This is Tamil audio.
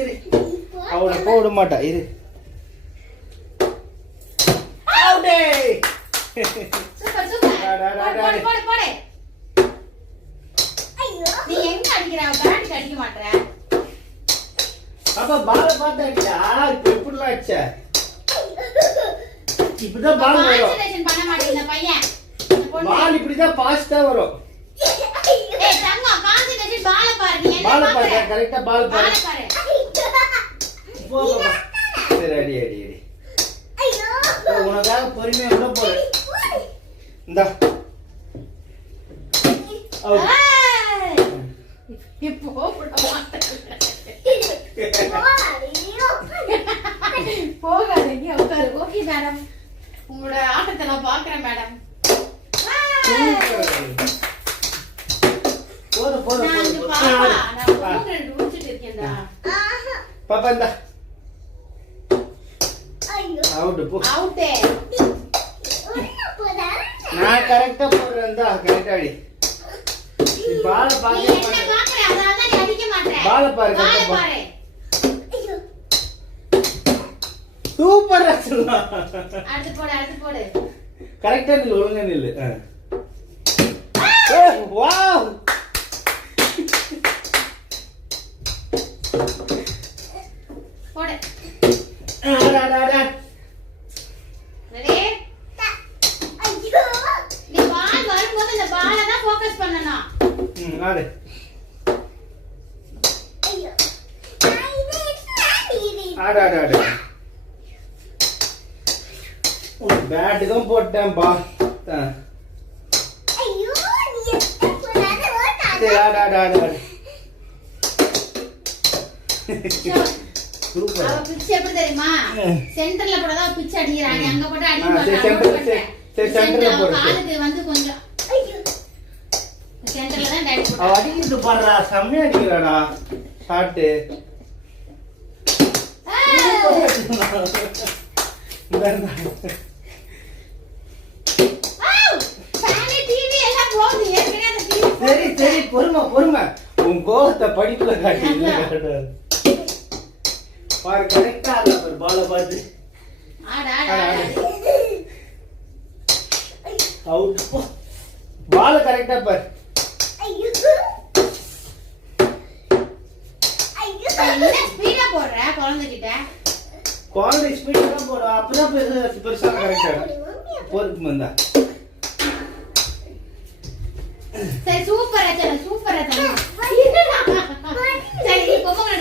இரு அவளை போட மாட்டா இரு. சூப்பர் சூப்பர் போடு போடு. நீ எங்க அடிக்கிறா? பேட் அடிக்க மாட்டற. அப்ப பால பாத்து அடிச்சா இப்ப எப்படிலாம் அடிச்ச? இப்படிதான் பால் வரும். கான்சன்ட்ரேஷன் பண்ண மாட்டேங்க இந்த பையன். பால் இப்படிதான் ஃபாஸ்டா வரும். ஏய் தங்கம் கான்சன்ட்ரேஷன் பால பாரு. நீ என்ன பால் பாக்குற? பாரு கரெக்ட்டா பால் பாரு. பால பாரு. போ போ. சரி அடி அடி அடி. ஐயோ. உனக்காக பொறுமையா உள்ள போடு. இந்தா. இப்போ போட மாட்டேன். போகாதீங்க உட்காரு. ஓகே மேடம், உங்களோட ஆட்டத்தை நான் பாக்குறேன் மேடம். போடு போடு போடு. நான் ரெண்டு முடிச்சிட்டு இருக்கேன்டா. பாப்பா இந்தா. அவுட் போ. அவுட். நான் கரெக்ட்டா போடுறேன். இந்தா கரெக்ட்டா அடி. நீ பால நீ பாக்க என்ன பாக்குற? அதனால தான் நீ அடிக்க மாட்டற. பால பாரு பால கரெக்ட்டா பாரு. சூப்பர் ரச்சனா. அடுத்து போடு. கரெக்ட்டா நில்லு, ஒழுங்கா நில்லு. வாவ். போடு. அடடடட. ரெடி? ஐயோ. நீ பால் வரும்போது இந்த பால தான் ஃபோக்கஸ் பண்ணனும். ஆடு. ஐயோ. ஆடு. பேட்டுக்கும் போட்டேன் பா. ஐயோ நீ எப்ப போறாத ஓடா. சரி ஆடு. சூப்பர். அவ பிட்ச் எப்படி தெரியுமா? சென்டர்ல போடதா பிட்ச் அடிக்குறாங்க. அங்க போட்டு அடி சரி சென்டர்ல போடு. காலுக்கு வந்து கொஞ்சம் ஐயோ. சென்டர்ல தான் டைட் போடு. அவ அடிக்குது பாருடா, செம்மையா அடிக்குறாடா. ஷாட். சரி பொறுமை. உன் கோவத்தை படிப்புல காட்டி பாரு. கரெக்டா இல்ல பாரு பால பாத்து. ஆடு. அவுட் போ. பால கரெக்டா பாரு. ஐயோ. என்ன ஸ்பீடா போடுற குழந்தைகிட்ட? குழந்தை ஸ்பீடா தான் போடும். அப்பதான் பெருசா கரெக்டா பொறுப்பு வந்தா. சரி சூப்பர் ரச்சனா. சரி பொம்மை